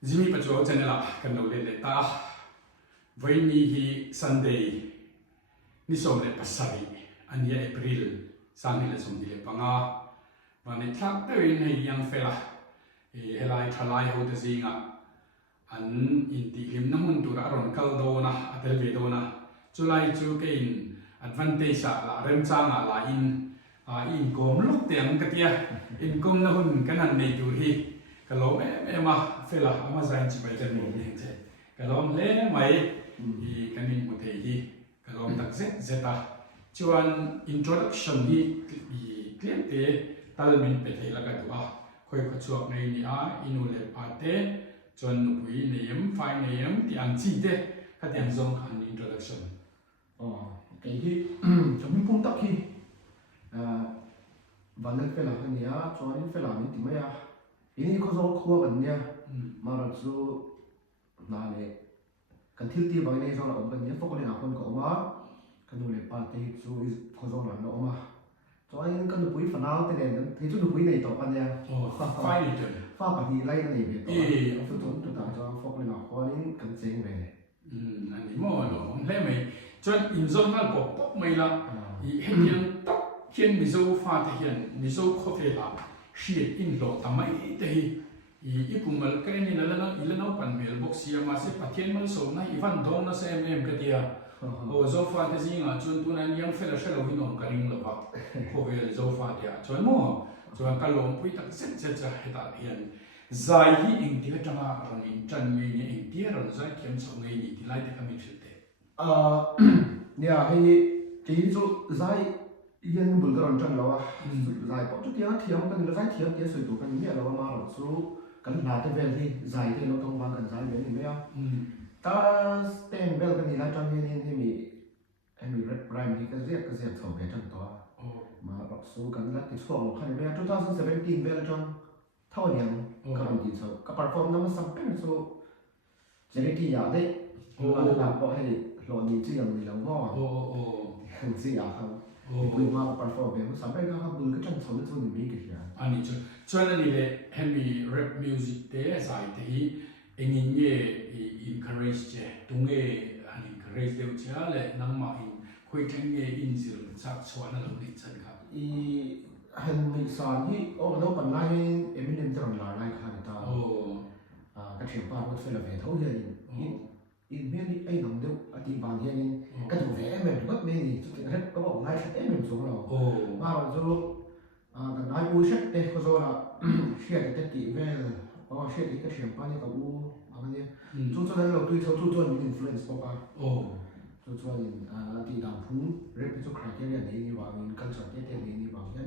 Jimmy Pacho channel kan no le ta voini hi Sunday ni som le pasari ania April sang le som le panga mane thak te in hei yang fela e helai thalai ho te zinga an in ti him na mun tu ra ron kal do na atel ve do na chulai chu ke in advantage la rem changa la in kom luk tiang ka tia in kom na hun kan an nei tu hi kalom ma fela ama zain chi bai ten mo ni che kalom le mai i kanin mu thei hi kalom tak zeta chuan introduction hi i clear te talmin pe thei la ka tu a khoi khachuak nei ni a inu le ate chuan nu pui neem fai neem ti ang chi te ka tiang zong khan introduction cái hi chúng cũng tắc hi và nên phải là cái gì á cho nên phải làm những gì mấy à ini có số khoa gần nha mà là số là lệ cần thiết ti bằng này do là ông gần nhất phúc lên học con cậu mà cần đủ lệ party số có số là nó mà cho nên cần đủ quý phần nào thế này thì chút đủ quý này tổ anh nha fai ni ten pha party lấy cái này về tổ tôi tụi ta cho phúc lên học con nên cần xem về anh ni mo lo le mai chuan in zong ngal pop mai la i hedian tak hian mizo fa te hian mizo khofe la shit in lo tamai te hi i kumal ka ni la na pan mel box ya ma se pathian mal so na ivan dong na se em ka dia o zo fa te zinga chun tu na yang fela shelo hi non ka ring lo ba ko vel zo fa dia chuan mo chuan ka lom pui tak set cha heta hian zai hi ing ti ka tanga ron in chan me ni ing ti ron zai kiam so ngai ni ti lai te ka mi thilte nhà hay cái chỗ giải yên bự cái tròn lâu à giải có chút tiếng thiếm cái nó giải thiếm cái sợi tụ cái miệng lâu mà rồi số cái là cái về thì giải thì nó thông qua cần giải về thì mấy à ta stand bell cái này là trong như thế mình red prime thì cái gì thầu về trong đó mà rồi số cái là cái số cái này 2017 bell trong thâu niệm cái này thì số cái perform nó sắp đến số chỉ cái gì đấy mà là có hay rồi nhìn chứยังมีแล้วก็อย่างที่อยากทำคุยมาประกอบแบบสมัยก็ครับบุญก็จังสอนส่วนนี้กันอย่างอันนี้ชวนอันนี้เลยเห็นมี rap music เตะสายที่เองเนี่ย encourage เจตรงเออัน encourage เดียวเจ้าเลยนั่งมาอินคุยทั้งเออินสิลชักชวนอะไรนี่ใช่ครับอีเห็นมีสอนที่โอ้เราปัญหาเอ็มเนมจะรำลายอะไรค่ะที่ตาก็เชื่อป่าว่าเฟลเวทเขาเรียนin biết đi ai nằm đâu thì bằng hiện in cái chủ vẽ mình rất mê gì chút hết cóบอกngay sách mình xuống rồi mà rồi rồi cái nói u sách đây có rồi là share cái kỹ về share cái chuyện bao nhiêu cái u cái gì chú cho nên là tôi theo chú cho mình influence bao cả chú cho mình thì đào phúng rep cho criteria này như vậy mình cần phải cái này như vậy nhé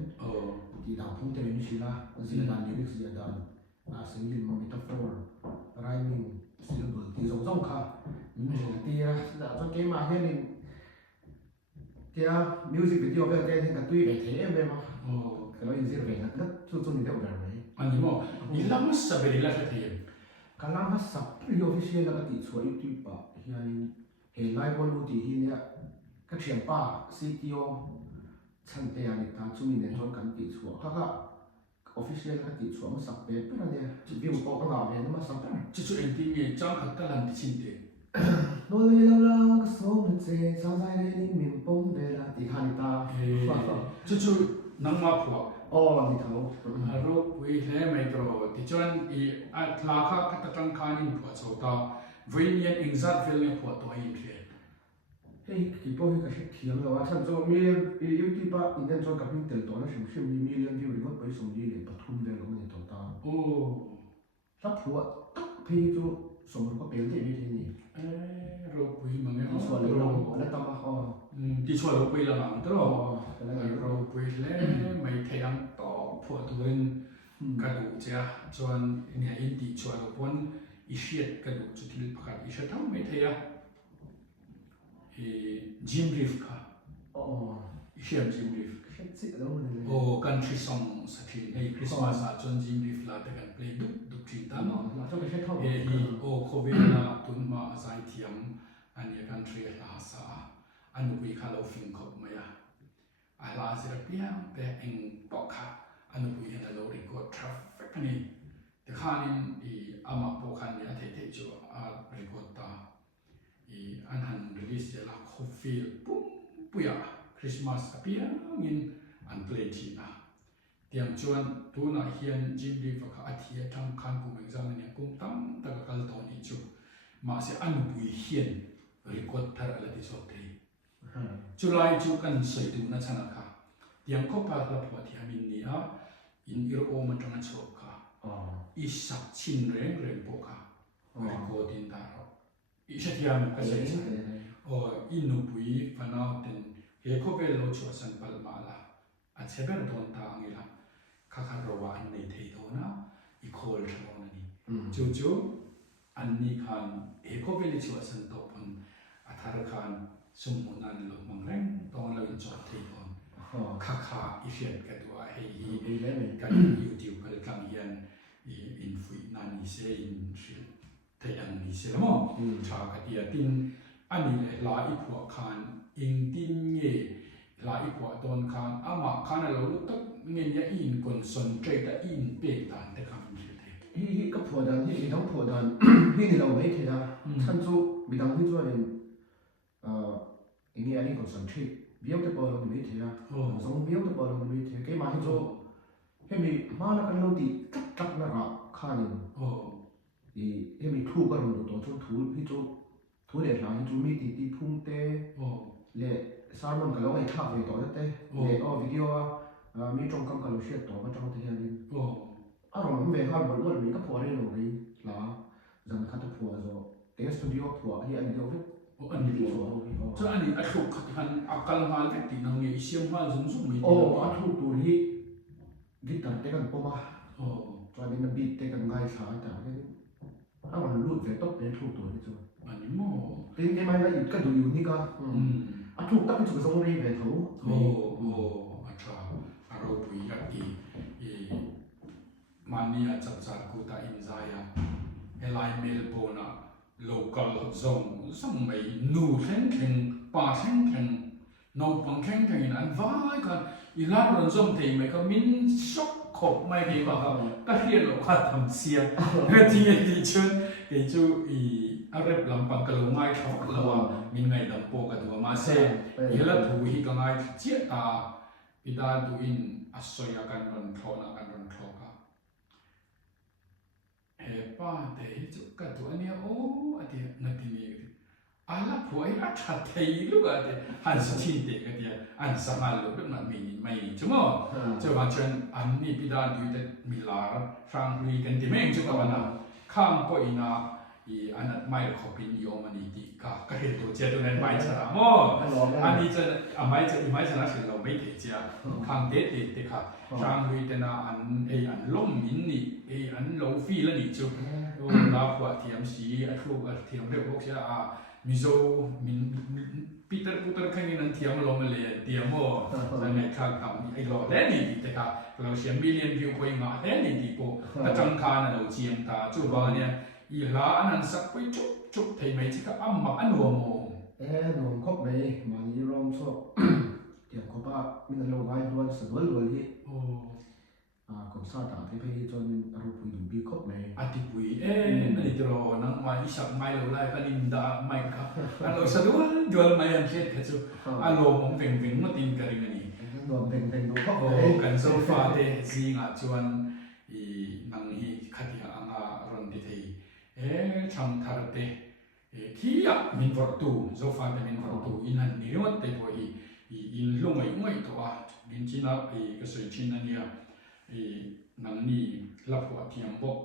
thì đào phúng thì mình chỉ là gì là đàn lyrics gì là đàn singing metaphor rhyming syllable thì giống cả thì đã cho cái mà hiện thì music video về cái thì cả tuy về thế em mà cái đó gì về nó chút chút thì đâu về đấy anh nhớ mà đi làm sao về đi làm cái gì cái làm sao video official là cái tỷ số YouTube à hiện live one thì hiện nha cái chuyện ba CTO chân tay anh ta chúng mình nên chọn cái tỷ số các official cái tỷ số mà sắp về cái này chỉ view có cái nào về nó mà sắp về chỉ cho anh tìm nghe trong các làm thì chính thế nỗi lâu lâu cái số một chế sao dài lên mình bông về là thì hành ta chú nang ma phua làm gì thấu aro pui le mai tro ti chuan I atla kha ka tang khan in phua chota vinian exat fel ne phua to in the hey ki po ka shi thiam lo a chan zo million YouTube pa in cho ka pin tel to na shim million view ri ko som ji le pathum de lo ne to ta sắp phua phi chu som ko pel de ni ni ro pui ma me so le lo la ta ma ti chua ro pui la ma tro ro pui le mai thayang to phua tu in ka du cha chuan ne in ti chua ro pon I shiat ka du chu thil pakhat I sha thau mai thaya Jim Reef ka I shiam Jim Reef country song sa thin ei Christmas a chuan Jim Reef la te kan play duk thin ta no covid na tun ma zai thiam ani country la sa anu pui kha lo fin khop maya a la sira piang te eng pokha anu pui na lo record traffic ni te khanin I ama pokhan ya feel ปุ๊บปุยคริสต์มาสเปียงินอันเพลย์ทีนะเตรียมชวนทุนเฮียนจิมรีฟักอาทิตย์ทำคันกุมเอ็กซามเนี่ยกุมตั้มตะกัลตอนนี้จูมาเสียอันบุยเฮียนรีคอร์ดทาร์อะไรที่สุดที่จุลัยจูกันใส่ดูนะชนะค่ะเตรียมข้อปากละพอที่ฮามินนี่อ่ะอินอิโรโอมันตั้งโชกค่ะอีสักชินเร่งเร่งโปค่ะรีคอร์ดินตาเราอีเชียมันก็ใช่ใช่โอ้อินุบุยฟันเอาเต็นเฮโคเวลโลชัวสันปัลมาละอันเชเบอร์โดนตาอังละข้าคารวาอันในเทโดนะอีโคลชวนันนี่จู่ๆอันนี้คันเฮโคเวลชัวสันตปันอัธารคันสมมุนันลมังเร่งตอนเราอินจอดเทโดนข้าคาอีเฟียนกันตัวเฮีกันยูทิวกันกังยันอินฟุยนันนิเซอินฟิลเทียนนิเซลมั้งชาวกันเดียตินอันนี้เลยลาอีพวกคันอิงตินเย่ลาอีพวกตอนคันอามาคันเราลุกตักเงี้ยอินคอนเซนเทรตอินเปตันแต่คำนี้เลยฮีก็พอดันฮีต้องพอดันฮีนี่เราไม่เท่าท่านจูบิดังฮีจูเรนอย่างนี้อันนี้คอนเซนเทรตเบี้ยวแต่พอเราไม่เท่าสองเบี้ยวแต่พอเราไม่เท่าแค่มาฮีจูเฮ้ยมีมาแล้วกันเราตีจับนะครับข้านึงอีเฮ้ยมีทูก็เราดูตัวจูทูฮีจูทูเด็ดหลังฮีจูมีตีพุ่งเตะเละสารมันก็เราไม่ทับเลยตัวเตะเละวิดีโอมีตรงคำก็เราเชื่อตัวมันตรงที่อันนี้อารมณ์มันเป็นความบริสุทธิ์มีก็พอได้หน่อยละจังคัดพอจะเตะสตูดิโอพอที่อันนี้เราอันนี้พอจะอันนี้อัดถูกขันอักลมาเล็กตีนังเงี้ยเสียงมาซุ่มๆไม่ดีอัดถูกตัวนี้กีตาร์เตะกันปะจอยเป็นบีทเตะกันง่ายช้าแต่เนี่ยถ้ามันรูดเสร็จต้องเป็นถูกตัวนี้จ้ะอันนี้มั่วเป็นไงไม่ได้ก็ดูอยู่นี่ก็อัดถูกตั้งจุดสมรีเป็นเขาอัชราเราปุยกันมันนี่จับจากกูตาอินไซอะเอไลเมลโบนะ local zone สมัยนูเข่งเข่งป่าเข่งเข่งนองปังเข่งเข่งอันว้ายกันอีลาบรอนซอมเทไม่ก็มินช็อกขบไม่ดีป่ะครับก็เรียนหลอกว่าทำเสียที่ดีชุดไอ้จูอีอะไรลำปังกะลงง่ายเขาเราว่ามินไงลำโพกันตัวมาเสียอีละถูกฮีก็ง่ายเจี๊ยตาพิดาดูอินอัศยกันรันทอนักันรันทอค่ะเฮ้ป้าเดี๋ยวจุกตัวนี้โอ้อันเดียนัดที่มีอาลับหัวอัดชัดเทียลูกอันเดียหันสติเด็กอันเดียอันสมาลูกมันไม่ใช่ไหมจะว่าเช่นอันนี้พิดาดูแต่มิลาร์ฟังลุยกันที่ไม่จุกวันน่ะข้ามก็อินาอันนั้นไม่ขอบพินยอมันดีก็เห็นตัวเจ้าตัวนั้นไม่ชนะมั้งอันนี้จะไม่ชนะคือเราไม่เทียข้างเด็ดค่ะทางลุยแต่นะอันล้มมินนี่อันโลฟี่แล้วนี่จุลาผัวเทียมสีอันลูกเทียมเรียกพวกเสียมิโซมินปีเตอร์แค่นี้นั่นเทียมลงมาเลยเทียมมั้งจะไม่ข้างทำไอ้หล่อแน่นี่ดีแต่ค่ะเราเสียมิลเลียนวิวคุยมาแน่นี่ดีปุ๊บกระจังคานะเราเจียมตาจุบานเนี่ยอีหลาอันนั้นสักไปจุบไทยไม่ใช่ก็อ้ำมาอันหัวโมหนุ่มคบไหมมันยี่ร้องชอบเดี๋ยวเขาป้ามีแต่เราไว้ด้วยสะดวกเลยที่คนซาตาที่พี่จนอารมณ์ผู้หญิงบีคบไหมอธิปุยนั่นอีกรอนังมาอีสักไม่เราไล่กันอินดาไม่ครับอันเราสะดวกดวลไม่ยันเช็ดแค่จู่อารมณ์ผมเป็นมาตินกันอย่างนี้รวมเป็นดูคบกันโซฟาเตะซีงอ่ะจวนนังฮีขัดยาอ่างรอนที่ทำทาร์เตขี้อ่ะมินฟอร์ตูโซฟาเตมินฟอร์ตูอินันนี่วันเตปอยอินลงไอ้ตัวมินจีน่าก็สวยชินนั่นเนี่ยนังนี่รับหัวเทียมบอก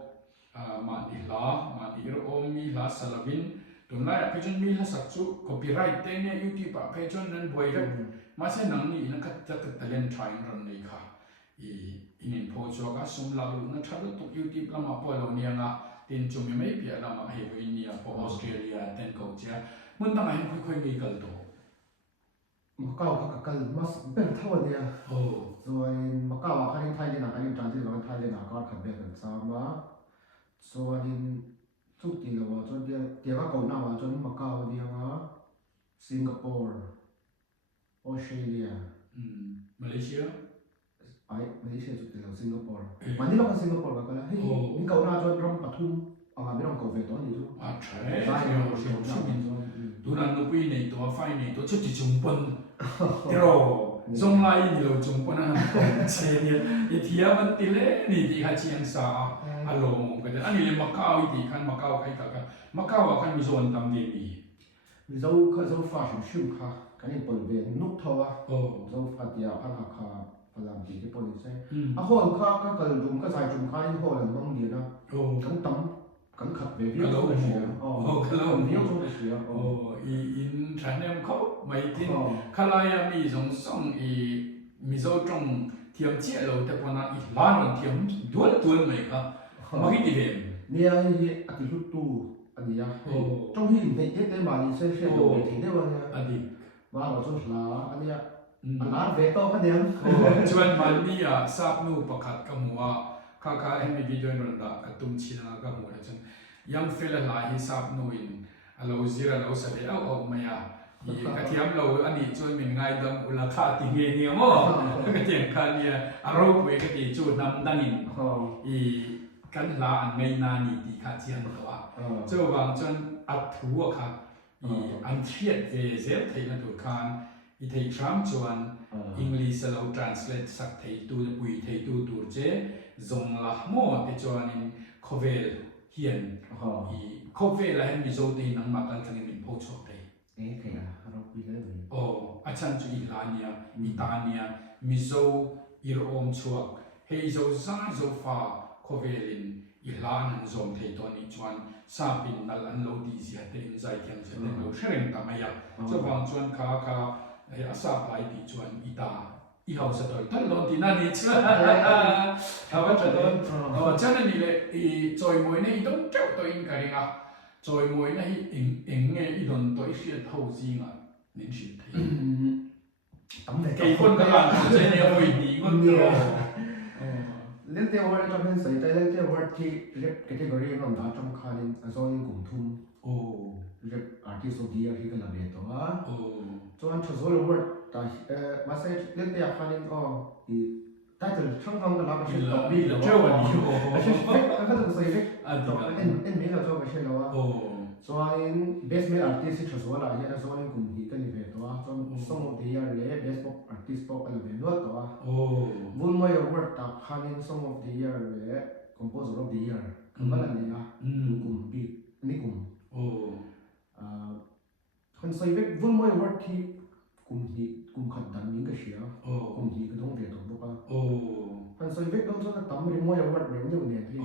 มาดีลามาดีรอมีลาสลาวินตรงนั้นเพจมีลาสักชุคอปี้ไรต์เนี่ยยูทูบเพจนั้นบ่อยเลยมาเส้นนังนี่นักจัดตะเลนทรายรันเลยค่ะอินโพสต์ก็สมลาลูนักทัดตุกยูทูบละมาพอเราเนี่ยนะtin chumi mai pia lama he India po Australia ten ko chia mun ta mai khoi mi kal to Macau ka kal mas ben thaw dia rồi Macau ka ni Thailand na ani transit lo Thailand na ka khan be kan sa ma so in chu ti lo wa chon dia ka ko na wa chon Macau dia ma Singapore Australia Malaysia Malaysia chu ti lo Singapore mani lo ka Singapore ka la hey ni ka na chon ram pathum anga mi ram ko ve to ni chu thai tunan nu pui nei to fai nei to chu chi chung pon tero zong lai ni lo chung pon an che ni e thia man ti le ni ti ha chiang sa alo mo ka ani le Macau ti khan Macau kai ka Macau kan mi zon tam di ni mi zo kha zo fa shu kha kan ni pol ve nuk thawa zo fa tia pha kha palam ti ke pol se a hol kha ka kal dum ka sai chum kha in hol an mong ni na kan tam kan khat ve vi ko shi kalau vi ko shi in Thailand ko mai tin khalaya mi zong song mi zo trong thiam chia lo te pona i lan thiam dual mai ka ma hi ti ve ni ai a ti lu tu ani ya trong hi nei te ma ni se se lo ve thi de wa adi wa lo zo la ani ya ala ve to ka dem chuan man ni a sap nu pakhat ka muwa kha em vi join ron da ka tum china ka mu la chen yang fela la hi sap nu in alo zira lo sa de au maya i ka thiam lo ani chuan min ngai dam ula kha ti nge ni mo ka tiang kha ni a ro pui ka ti chu nam dangin i kan la an ngai na ni ti kha chiang lo wa chu wang chuan at thu kha i an thiet ve zel thei na tu khan i thei tram chuan English lo translate sak thei tu pui thei tu tur che zong la mo te chuan in khovel hian i khovel la hen mi zo te nang ma kan thang min pho chok te ke ya ro pi le a chan chu i la nia mi ta nia mi zo ir om chuak hei zo sa zo fa khovel in i la nan zom thei to ni chuan sa pin nal an lo di sia te in zai thiam chen lo shreng ta maya chu wang chuan kha asa pai ti chuan ita i hau sa tol tan lon ti na ni chu ha ba cha don chan ni le i choi moi ne i dong chau to in ka ringa choi moi na hi eng nge i don to i hriat ho ji nga nin shin thei tắm về cái con các bạn sẽ ne oi ni con ro lên tiêu war trong bên sấy tay lên tiêu war thì category nó đã trong khá nên do những cùng thun artist of the year khi cái làm việc đó cho anh cho số lượng word ta mà sẽ lên tiêu khá nên thì title trong vòng cái làm cái chuyện đặc biệt là treo vào đi cái chuyện cái cái sấy viết em biết là cho cái chuyện đó cho anh best male artist cho số là hiện cho anh cùng thì cái này về đó cho song of the year lệ best pop artist pop cái về nữa đó vốn mấy award ta khá nên song of the year lệ composer of the year cái là này à cùng bị này cùngคนใส่เว็บวุ่นวายวัดที่กุมขัดดันยิ่งกระเชียกุมที่กระต้องเรียนตัวบุกอ่ะคนใส่เว็บต้องจะทำรีโมทวัดเรื่องนี้เนี่ยที่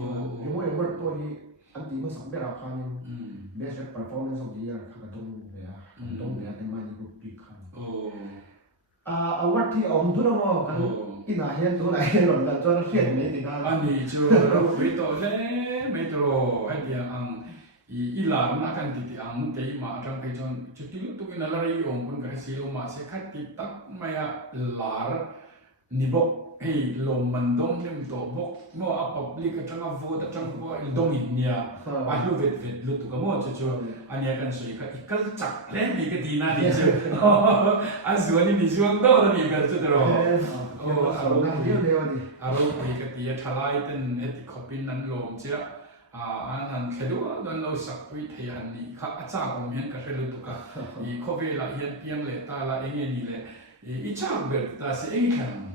รีโมทวัดตัวที่อันที่มันสัมเบราคานี่ best performance of the year กระต้องเรียแต่ไม่ได้กุปีขันวัดที่อมทุนมอกันที่ไหนเห็นตัวไหนหล่นกันจนเขียนไม่ติดกันอันนี้จูเราคุยต่อเลยไม่ตรอให้เดียงi la na kan ti ang ke ma atang pe jon chuti tu kin la ri ong kun ka si lo ma se khat ti tak ma ya lar ni bok ei lo man dong nim to bok mo a public atang a vote atang ko il dong in nia ba lu vet lu tu ka mo chu chu ania kan sui ka ikal chak le mi ka di na ni chu a zuani ni zuang do ni ka chu ro a ro na dio dio ni a ro pe ka ti thalai ten et khopin nan lom che anh khởi đầu đơn lâu sắc quý thầy anh đi khác cha của mình cái khởi đầu cả thì có về là hiện piang lệ ta là anh em lệ ít cha về ta sẽ anh thằng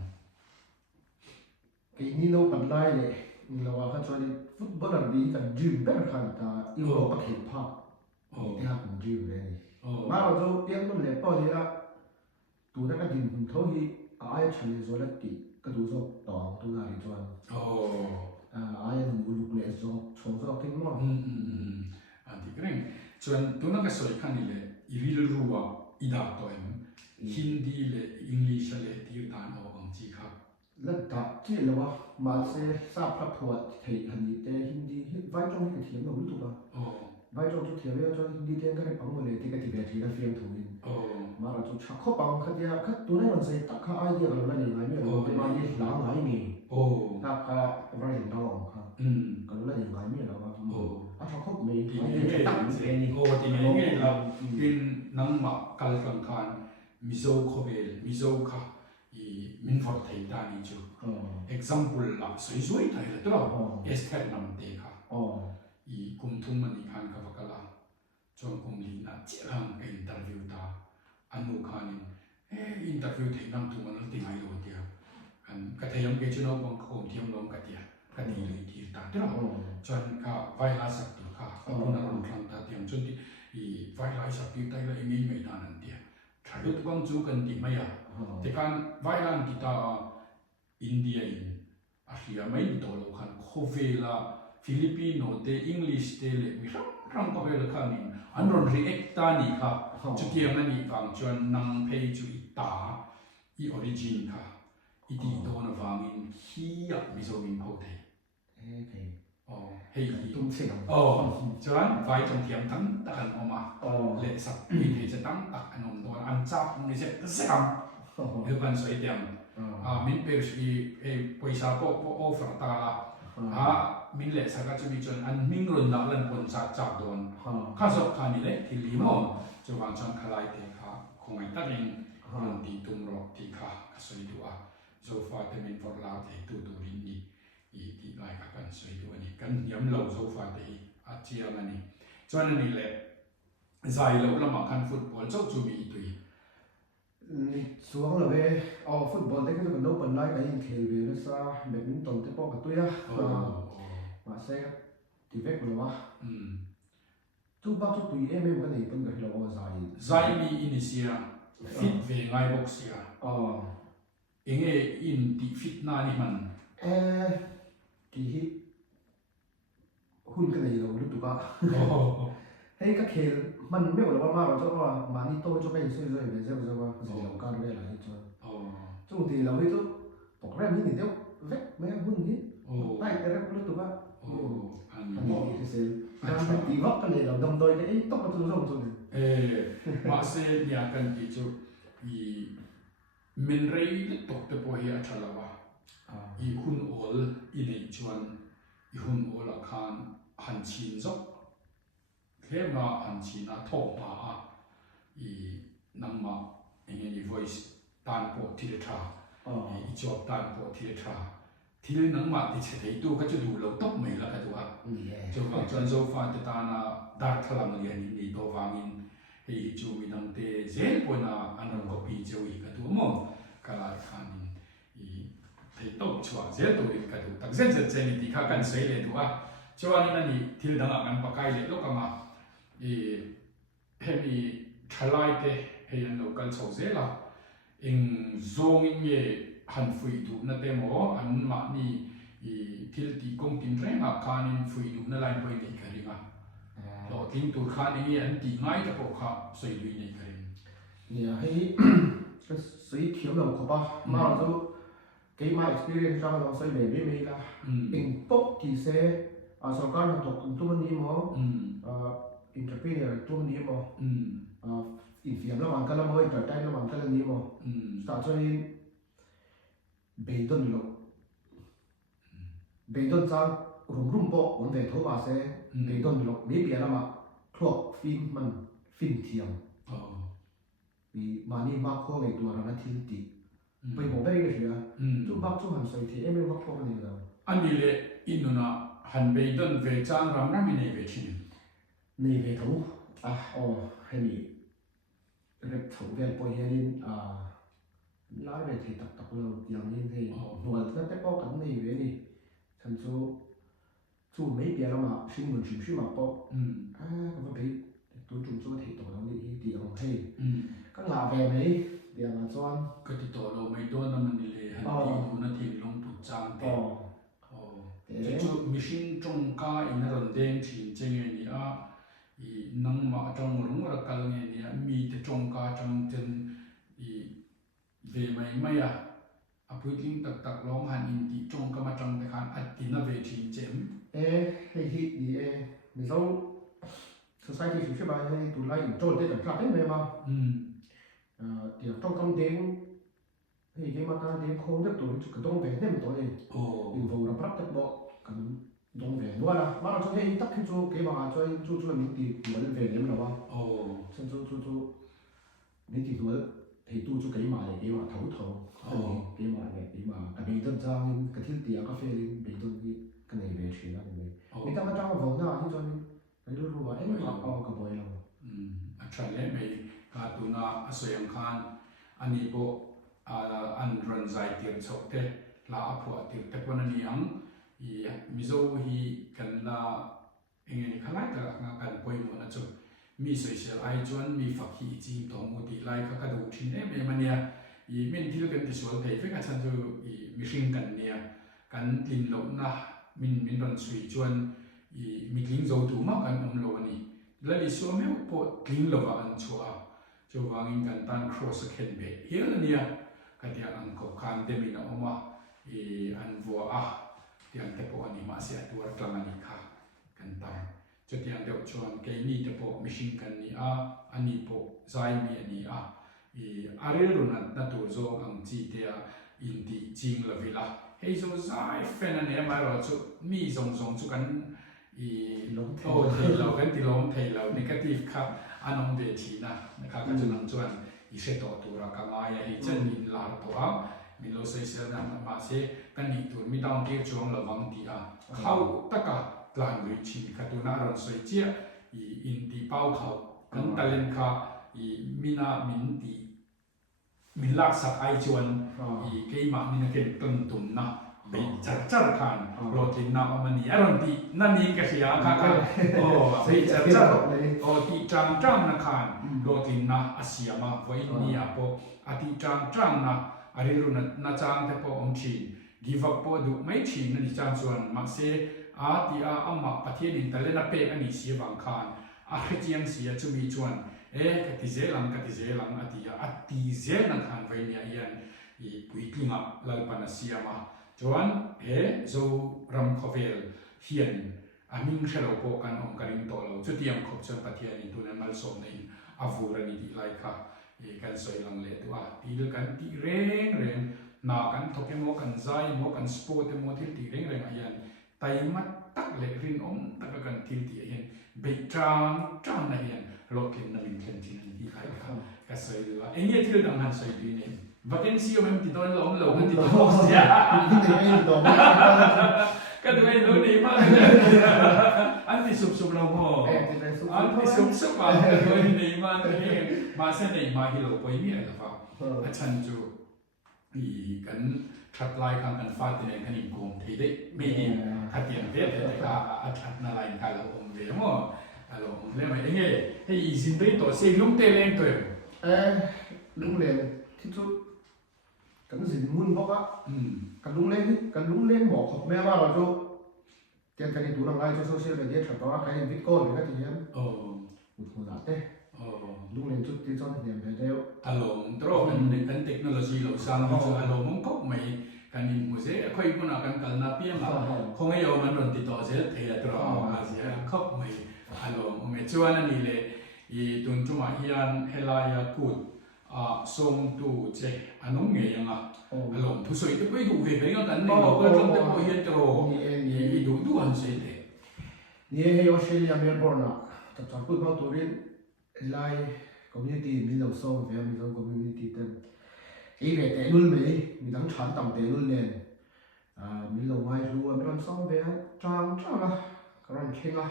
cái ni lâu bắt lại lệ làว่าเขาชวนfootballer đi cái gym bên khán ta Europe cái park thì họ cũng gymเลยmàเราจะเตรียมตัวเลยพอดีละตัวนั้นก็ยิงเท่าที่ไอ้ชันเลยส่วนละกี่ก็ดูส่วนต่อตัวไหนส่วนai cũng lục lệ cho sống cho kinh mỏ thì cái này chuyện tôi nói cái sợi khăn này là iril ruwa ida to em Hindi là English là tiếng Đan ở bằng chỉ khác lần ta chỉ làว่ามาเซทราบพระพวดเทหันดีแต่ Hindi ไว้ตรงที่เทียมเรารู้ถูกป่ะไว้ตรงที่เทียมแล้วจน Hindi เทียมก็ได้ปังหมดเลยที่ก็ที่แบบที่เราเฟียงถูกนี่มาเราจะชักข้อปังคัดยาคัดตัวนั้นมันใส่ตักข้าไอเดียกันแล้วนี่ไงไม่รู้เป็นมาที่หลังไงนี่ถ้าข้าบริษัทเราค่ะกันแล้วยังไงไม่รู้ว่าชักข้อไม่ที่ตั้งเป็นนี่ที่นี่ไงเรากินน้ำหมักกัลกังคานมิโซโคเบลมิโซค่ะมินฟอร์เทตานี่จู example ละสวยๆไทยเลยตัวเอสเทอร์นัมเตค่ะกุมทุ่มมันอีกคันกับกะลา chọn cùng lý na chỉ hàng cái interview ta anh mua khanin interview thì năm tụi mình tiếng Anh rồi tiệt anh cái thầy ông cái chuyện ông còn không thiêm ông cái tiệt cái gì lời thì ta thế nào chọn cả vài lá sắc được cả anh muốn làm làm ta tiệm chọn thì vài lá sắc thì tay là ingin mấy đàn anh tiệt thay lúc con chú cần tìm mấy à thì kan vài lá kita India in Asia mấy đồ lâu kan Kovela Filipino te English te le mi rang ko bel khanin an ron react ta ni kha chu tiang ani wang chuan nang phei chu ita I origin kha I ti to na wangin hi ya mi zo min ho thei hei tung sinh chuan vai trong thiam tam ta kan oma le sak ni thei cha tam tak an om don an chap ni se se kam he ban soi tiam min pe shi poisa po offer ta la min le saka chu mi chon an ming ron na lan pon sa chap don kha zo kha ni le thi li mo chu wang chon khalai te kha khongai ta ring ron ti tum ro ti kha ka soi du a zo fa te min for la te tu tu rin ni I ti lai ka kan soi du ani kan yam lo zo fa te a chiang ani chuan ani le zai lo lama kan football chau chu mi tui xuống là về football đấy cái nó còn lại cái hình खेल về nó sa badminton thế bao cả tuổi á mà sẽ thì vết của nó tu bao tu tuổi em cái này vẫn cái là zai mi inicia fit về ngay box ya enge in ti fit na ni man thì hun cái này là lúc tụi ba hay các खेल mình biết là mà cho mà đi tôi cho cái gì rồi về giờ rồi rồi đầu cao đây là hết rồi chung thì là hết rồi bọc ra những điều vét mấy hun gì tay cái đó lúc tụi ba anh thì sẽ làm tí vóc cái này là đâm tôi cái tóc nó tung rồng rồi mà sẽ nhà cần gì chứ vì mình rây tóc tới bôi hết chả là ba I hun ol I này chuan I hun ol là khan hành chín dốc thế mà anh chỉ là thổ mà I nằm mà anh ấy voice tan bộ thì tra I job tan bộ thì tra thì nằm mà thì sẽ thấy tu cái chỗ đủ lâu tóc mấy là cái đó cho các chuyên gia pha thì ta na dar thalam liền ni to wangin thì chú mình nằm te dễ của na anh copy cho I cái đó mà cái là khan I thấy tóc chua dễ tu cái đó tất nhiên sẽ chơi thì khácกันใช้เลยตัวcho anh này thì đang ăn bạc cáiเลยlúc mà hemi thalai te heyan local chawze la eng zong in ye han fui du na te mo an ma ni thil ti kong tin renga khanin fui du na line point ni kharinga lo tin tur khan ni an ti ngai ta ko kha sei lui ni kharin ni hay cái sĩ thiếu đầu của ba mà là cái mà experience ra nó sẽ về với là eng pop thì sẽ sau cái nó thuộc tụi mình đi mo entrepreneur tu ni mo in fiam la man kala mo entertain la man kala ni mo sta choi beidon lo beidon sang rum po on ve tho ba se beidon lo me bia la ma clock fin man fin thiam vì mani ma kho ngai tu ra na thil ti pai mo bai le ya tu bak chu han soi thi em bak kho ni la ani le inuna han beidon ve chang ram na mi nei ve chin này về thấu hay bị việc thấu về bồi hiện nói về thì tập tập lâu dần lên thì nuôi nó sẽ có cảnh này về đi thành số chú mấy bia mà sinh mình chịu chịu mà có có bị tôi trùng số thì tổ nó đi thì ông hay các là về mấy để mà cho cái thì tổ lâu mấy đôi năm mình đi hành đi tu nó thì long tụt trang thế chú mission trong ca in nó còn đen chỉ chơi như à nang ma trong rung ra kal nge ni mi te trong ka trong ten về mai à appointing tak tak long han in ti trong ka ma trong te khan at tin na về chin chem hay thì mình sau society chúng ta hay tụi lại trộn để làm cái này mà thì trong công tiếng thì cái mà ta tiếng không được tụi cái đông về thêm tụi này mình vào làm bắt được bộ cần đông về nữa là mà cho hay tất cái mà cho mình thì mới về đến đâu à chân cho mình thì mới thì tu cho cái mà thấu cái mà cái bị đơn giản cái thiết địa cà phê bị đơn cái này về chuyện đó mình ta mà trong vào nào thì cho mình cái lúc mà em mà cái bồi ฉันเล่ไม่การตุนาสวยงคานอันนี้โบอันรันใจเตียนสกเตลาผัวเตียนแต่พวกนั้นยังมิโซฮีกันลาเองนี่ขลายกับงานกันป่วยหมดนะจ๊ะมีโซเชียลไอจวนมีฝักฮีจีมตรงมุติไลค์ก็ดูทิ้งเอ้มันเนี่ยมินที่เราเป็นที่สวนเทฟิกฉันจะมิชิงกันเนี่ยกันลินลงนะมินรันสุยจวนมีกลิ่นโจดูมากกันอมโลนี่แล้วดิฉันไม่พอกลิ่นโลวอันชัวจะวางอินกันตันครอสเคนเบเฮียเนี่ยก็ที่อันก็คันเดมินาออกมาอันวัวที่อันเทปอันนี้มาเสียตัวกลางนี่ค่ะกันตายจุดที่อันเดียวชวนแกนี่เทปมิชิงกันนี่อันนี้พอใจมีอันนี้อาเรื่องนั้นตัวโจอังจีเดียอินดีจริงละวิลาเฮ้ยโจใจแฟนเนี่ยมาเราจุมีส่งจุกันโอ้เทเรากันที่ลงเทเราเนกาทีฟครับอันนั้นเวทีนะครับก็จะนำจวนอิเชตตัวเราก็มาอย่างที่เช่นมินลาตัวมินโลเซียนะมาเสกันนี่ตัวมิดาวเกี่ยวช่วงระวังที่เขาตะกะกลางวิชิก็ตัวน่ารักสวยเจี๊ยอินดีเป้าเขากันตะเลนค่ะมินามินดีมิลักสักไอจวนเกี่ยมามินาเก็นตุนนะไปจัดการโรตีน้ำมันนี่อารมณ์ดีนั่นนี่ก็เสียค่ะโอ้ไปจัดโอ้ที่จังนะค่ะโรตีน้ำอาเซียมาไว้นี่อ่ะพออาทิจังนะอะไรรู้นะจังแต่พอองค์ชีกีฟักพอดูไม่ชีนั่นที่จังส่วนมาเสียที่อามาประเทศนี้แต่เล่นเป็ดอันนี้เสียบางคันเจียงเสียจุมีจวนกติเจลังอาทิเจนังคันไว้เนี่ยยันปุยกิงลาลปนัสเซียมาจวนโจรัมคอเวลเฮียนมิงเชลโปกันกันอินโตเราจุดที่ยังขบจนประเทศนี้ตัวนั้นมาส่งในฟูรันดีไลค่ะกันสวยลังเลตัวที่เรื่องกันที่เร่งนากันทบยังโมกันใจโมกันสปอร์ตโมที่เร่งยันไตมัดตักเล็กรินตักกันที่ยันเบิดจังนะยันโลกนั้นมินเคนที่นั่นที่ใครค่ะก็สวยด้วยเอ็งยี่ที่เราดังหันสวยดีเนี่ยvacancy o même titon lo lo men titon sia ka tu ai lo ni ma anti sub lo mo anti sub ma lo ni ma ni ma se nei ma hi lo poi mi la fa a chan chu kan that lai kan kan fa ti ne kan in gom thi de me ni kha tian de ka a that na lai ka lo om ve mo alo le ma enge hei zin dei to se lung te leng to lung le thi chuกันสิมุ่นบอกว่ากันลุงเล่นบอกขอบแม่ว่าเราจะเตรียมกันในตัวเราไงจะโซเชียลมีเดียถัดต่อใครวิดโก้หรือก็ที่ยังอุดหัวหน้าเต้ลุงเล่นจุดที่จอดเนี่ยไปเดียวอารมณ์ตรงกันเทคโนโลยีเราสร้างมันจะอารมณ์มันก็ไม่กันนี่มุเซ่ค่อยคนกันกันนับเพียงคงให้ยอมมันโดนติดต่อเสียเทียตรองอาเซียก็ไม่อารมณ์ไม่ชวนนั่นนี่เลยตุนจุมาฮิยันเฮลายากูดทรงตูเจอันนู้นไงยังอารมณ์ผู้สวยจะไปดูเวทีกันนี่เราก็ต้องไปเห็นตรงดูอันเสียเดนี่ให้ออสเตรเลียเมลเบิร์นอ่ะแต่จากพูดมาตัวนี้ไลน์คอมมูนิตี้มีเราส่งเวียมีเราคอมมูนิตี้เต็มเวทีรุ่นไหมมีทั้งชั้นต่างแต่รุ่นเนี่ยมีเราไม่รู้ว่ามีเราส่งเวียจังละกำลังเข่งละ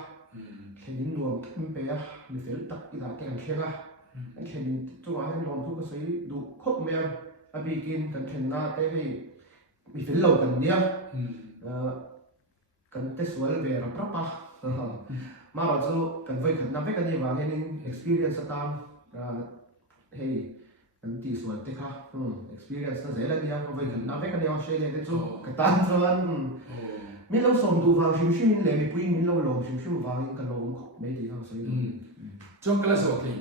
เข่งนิดหน่วงมีเปียมีเฟลตักอีกแล้วแข่งเข่งละเข่งตัวให้ลองทุกสิ่งดูครบเมียอภิกินกันเข่งหน้าเต้มีเฟลเรากันเนี่ยกันเตสวลเวร์ปะปะมาเราจะกันไว้กันนับไว้กันยี่ว่าเห็น experience ตามเฮ้ยกันที่สวยเตะค่ะexperience นั่นเองแล้วเนี่ยไว้กันนับไว้กันเนี่ยเชลเลยจู่กันตามส่วนมีเราส่งดูว่าชิมเลยมีปุ้ยมีเราลงชิมว่ากันลงไม่ดีครับสวยจงกระสอบเลย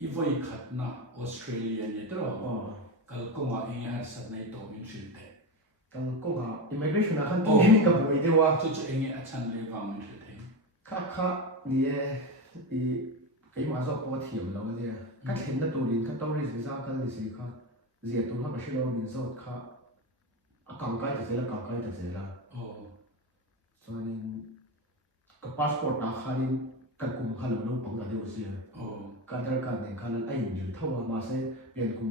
อีไว้ขัดนะออสเตรเลียเนี่ยตลอดกัลก็มาเองฮะสัตว์ในตัวมินชิลเตกันก็ว่า immigration นะครับที่นี่กับบุยเดียวว่าจุดเองอาจารย์เรียกว่ามินชิลเตค่ะเนี่ยอีไอ้มาสอบปวดเถียมเราเนี่ยก็เห็นตัวดินก็ต้องรีสิซ่ากันรีสิค่ะเสียตัวเขาไปช่วยเราดินสดค่ะกังไกจะเสียละกังไกจะเสียละส่วนนี้กับพาสปอร์ตนะคะนี่กันคุมขันเราปังกันเดียวเสียการทำการเนี่ยขันไอ้ยืนเท่ามาเสียเปลี่ยนคุม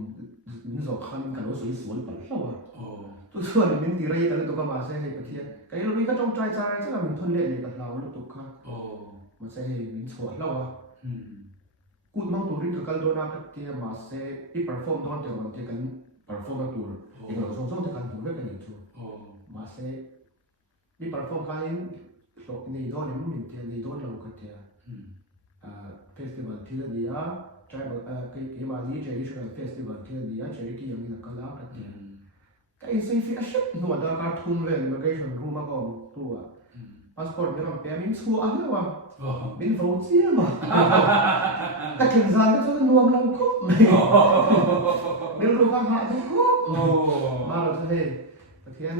นี่สองขันกันเราสวยสวยปัดเท่าตัวส่วนมินตีเรียกันตัวก็มาเสียให้ประเทศกันเราไม่ก็ต้องใจสักหน่อยมันทนเล่นเลยกับเราแล้วตุกค่ะมาเสียให้มิน ชัวร์แล้วอ่ะ อืม กูดมั่งตัวริกกันโดนักเตียมาเซ่ที่ perform ตอนเดียวกันเตียกัน perform กันตัวเอกเราส่งเตียกันตัวเรื่องกันอยู่ชัว โอ้ มาเซ่ที่ perform กันหลอกในโดนเนี่ยมันมีเตียในโดนเรากันเตีย อืม festival ที่ละเดีย tribal ที่มาดี traditional festival ที่ละเดีย charity ยังมีนักการกันเตียก็อินซีฟิชหนวดดาการทุนเวล immigration รู้มาก่อนตัว passport ไม่ต้องเปลี่ยนมินชัวร์เลยว่ะ โอ้ มินโฟล์เสียมาแต่ถึงสารก็จะนวมเราคุกไม่รู้ว่าหาทุกคุก โอ้ มาเราจะเห็นประเทศ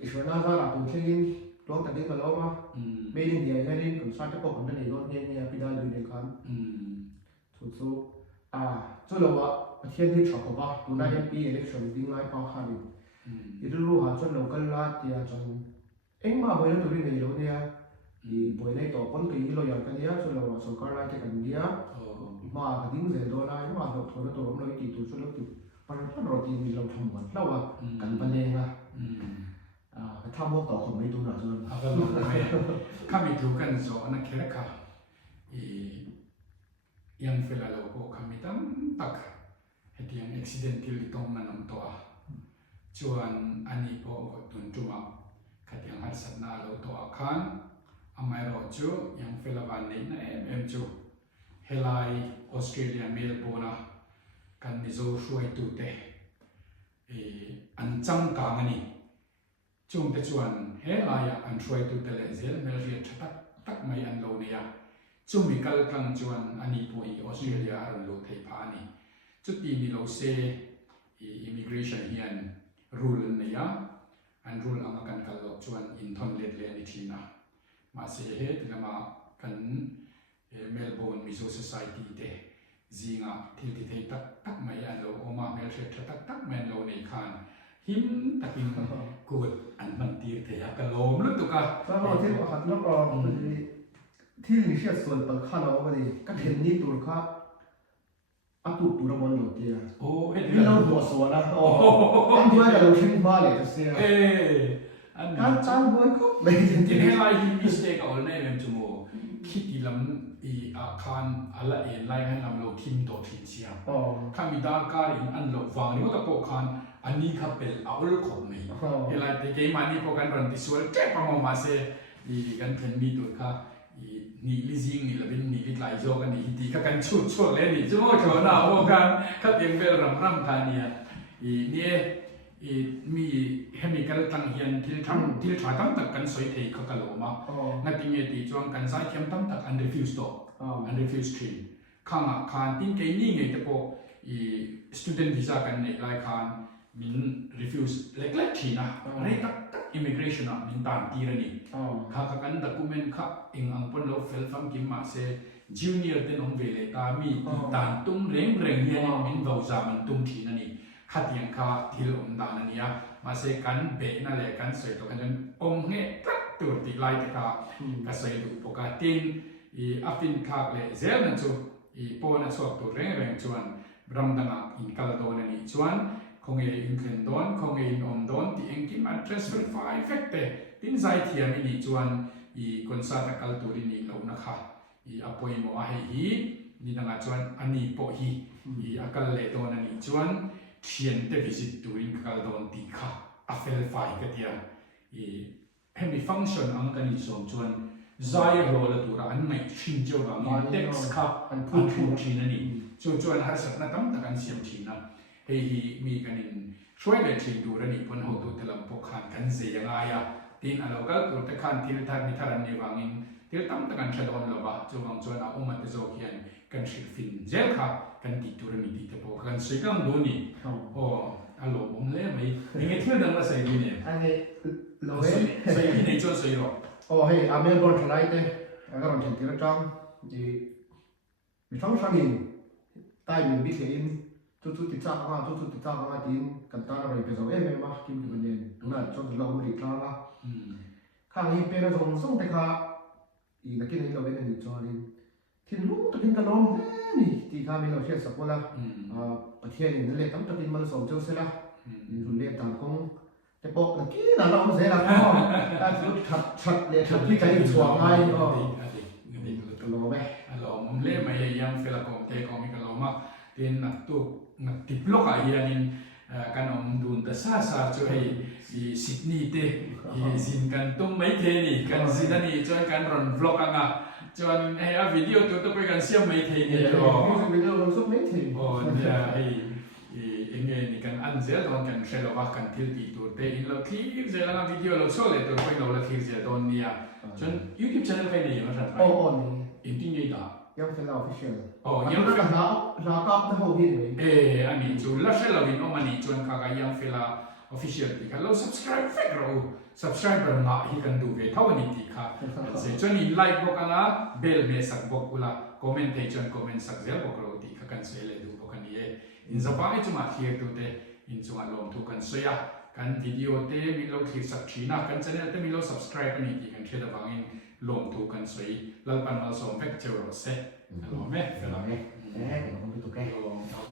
อิสราเอลเราตัวเช่นตัวตัดดิ้งกับเรามา อืม ไม่ได้เดียร์นี่กับชาติปกครองในโลกนี้เนี่ยพิดาดูในคัน อืม สุดๆส่วนเราว่าประเทศที่ชอบกับว่าตัวนั้นยังปี election ดิ้งไล่ปาคาริ อืม อีรู้หาส่วนเราก็ลาที่อาจารย์เอ็งมาบ่อยแล้วตัวนี้ในโลกเนี่ยอีบ่อยในตัวคนที่เราอยากกันเนี่ยส่วนเราว่าสงครามไล่ที่กันเนี่ย โอ้ มาดิ้งเสียโดนไล่มาตัวตัวเราอีกตัวส่วนเราติดปัญหาเราที่มีเราทำกันแล้วว่ากันปัญญา อืม ทำพวกต่อคนไม่ดูหน่อยจน อาก็รู้ไหมข้ามีดูกันโซนักเขียนค่ะยังเวลาเราโอ้ข้ามีตั้งตักเหตุยัง accidental ตรงนั้นตัวชวนอันนี้พอตุนจุมาขัดยังหัดสัตนาเราตัวขันอาไม่รู้จูยังเวลาวันนี้นะจูเฮลัยออสเตรเลียเมลโบนากันมิโซช่วยตุเตอันจังกางนี่จงแต่ชวนเฮลัยอันช่วยตุเตเลเซลเมลเรียชัดตักไม่อันโลเนียจงมีกัลกังชวนอันนี้พอออสเตรเลียอันโลเทพานี่จุดที่มีเราเซimmigration เฮียน rule เนี่ยอัน rule อามากันกัลลอกชวนอินทอนเลดเลนิทีนะมาเสียเหตุแล้วมากันเมลเบิร์นมิโซ society เตจีงาที่ที่ที่ตักไม่อันโลออกมาเมลเชตตักไม่อันโลในคานหิมตักินกูดอันมันตีเทียกันโลมลุตุกะ ถ้าเราที่ว่าขัดนักเราที่มีเชื่อส่วนต่างข้าเราก็ดีก็เห็นนี่ตัวข้าอาตุตัวเราบนหลุดเดีย โอ้เห็น นี่เราหัวส่วนนะโอ้ตั้งด้วยกับเราทิ้งบ้านเลยจะเสีย อัน การจ้างด้วยก็ไม่จริง ที่ให้ไล่มิสเตกเอาในเรื่องจมูกคิดอีลำอีอาคารอะไรเอ็นไล่ให้ลำโลทิมโตทิมเสีย อ๋อ ข้ามีดาการอินอันโลฟังนี่ก็ตะโกนคันอันนี้ครับเป็นเอาลูกของมีเฮลัยที่เกมันนี่พวกกันรันติสวลเจ็บประมาณมาเสียอีกันเทนมีตัวค่ะอีนี่ลิซิงนี่ละเป็นนี่ลิไลโจกันนี่ที่กันชุดเล่นนี่จมูกโฉนเอาพวกกันคัดยังเป็นรำทานี่อีนี่มีเฮมิกัลตั้งเฮียนที่ทำตั้งแต่กันสวยเทยเขากะโลมานักที่มีตีจวงกันสายเทียมตั้งแต่อันเดฟิวส์ต่ออันเดฟิวส์ทรีข้างคานทิ้งเกนี่ไงแต่พอstudent visa กันในรายคานมิน refuse เล็กๆทีนะอะไรตัก immigration อ่ะมินตามตีระนี่ข้ากัน document ข้าเองอังปนเราเฟลฟังกิมมาเซ junior เต็นองเวเลตามีตานตุ้งเร่งเฮียนมินเราจามันตุ้งทีนั่นนี่ขัดยังข้าที่เราดานันเนี่ยมาเซกันเบนั่นแหละกันสวยตัวกันจนองเงี้ยตักตัวตีไล่แต่ข้าก็สวยดูปกติอัฟฟินข้าเลยเซลนั่นจูปอนชอบตัวเร่งชวนรำดังอินกัลโดนนี่ชวนคงอินเคนโดนคงอินอมโดนที่เองกินมาtransfer file effect ตินใจเทียมินี่ชวนคนซาตะกัลตัวนี้เรานะคะอภัยโมอาเฮีนี่ดังชวนอันนี้พอฮีอากัลเลโดนนี่ชวนเทียนเตวิสิตตัวอินกัลโดนตีค่ะอัฟเฟลไฟก็เทียให้มีฟังก์ชันอันกันนี่ส่งชวนใจเราละตัวอันไม่ชินเจ้าบางเด็กส์ค่ะอันพูดทีนั่นนี่ชวนหาสักนัดตั้งแต่กันเสียมทีนะเฮ้ยมีกันอินช่วยเด็กชินดูระนี่พนหัวตัวเทลำพกขันกันเสียงไงอ่ะทีนเราก็ตัวตะขันที่ท่านมีท่านในวังอินที่ตั้งแต่กันชะดอนเราบ้าจวงชวนเอาอุมาเตโซเฮียนกันชิลฟินเจลค่ะกันติดตัวระนี่ติดพกกันสิ่งกันดูนี่โอ้อารมณ์ผมเล่ไม่ยังไงเที่ยวดังละใส่ดีเนี่ย อันนี้โลเอ ใส่ที่ไหนจนใส่หรอโอ้เฮ้ยอเมริกันทลายเต้ก็เราเห็นที่เราจ้องดีมีช่องช่างอินใต้มีบิเคนทุกติดจ้างมาทุกติดจ้างมาทีนกันตาเราเป็นสาวเอ็มมาคิมดูเนี่ยตรงนั้นช่วงที่เราไม่ได้กล้าละข้างนี้เป็นเราส่งแต่ข้าอีนักกินเราเป็นนี่จอดินที่รู้ตัวกินกันน้องนี่ที่ข้ามีเราเชื่อสักวันละประเทศนี้นั่นแหละตั้งแต่กินมันส่งเจ้าเสียละนี่รุ่นเรียนต่างกงแต่ปกติน่ะเราเสียละก็ถ้าชุดชัดเลยชัดที่ใจสว่างไงก็รอไหม te ko mi kaloma tin nak tu nak tiplok a hianin kan om dun ta sa chu hei i Sydney te i zin kan tum mai the ni kan zinani chuan kan ron vlog anga chuan hei a video tu to pe kan siam mai the ni music video ron sok mai the nia hei enge ni kan an zel don kan shelo wa kan thil ti tu te in lo khi zel anga video lo so le tu pe lo la khi zel don nia chuan YouTube channel kai ni ma san ni in tin ni da Young Fella Official yang la kap ta ho hi ni ani chu la shelo win o mani chuan ka ka yang fela official ti ka lo subscribe fek ro subscriber nga hi kan du ve thawani ti kha se chuan in like bok anga bell me sak bok kula comment te chuan comment sak zel bok ro ti kha kan se le du bok ani e in zapa e chuma here tu te in chunga lom thu kan soya kan video te mi lo thir sak thina kan channel te mi lo subscribe ani ti kan theda bangin lom thu kan soi lalpan mal som vek chero se alo me Fela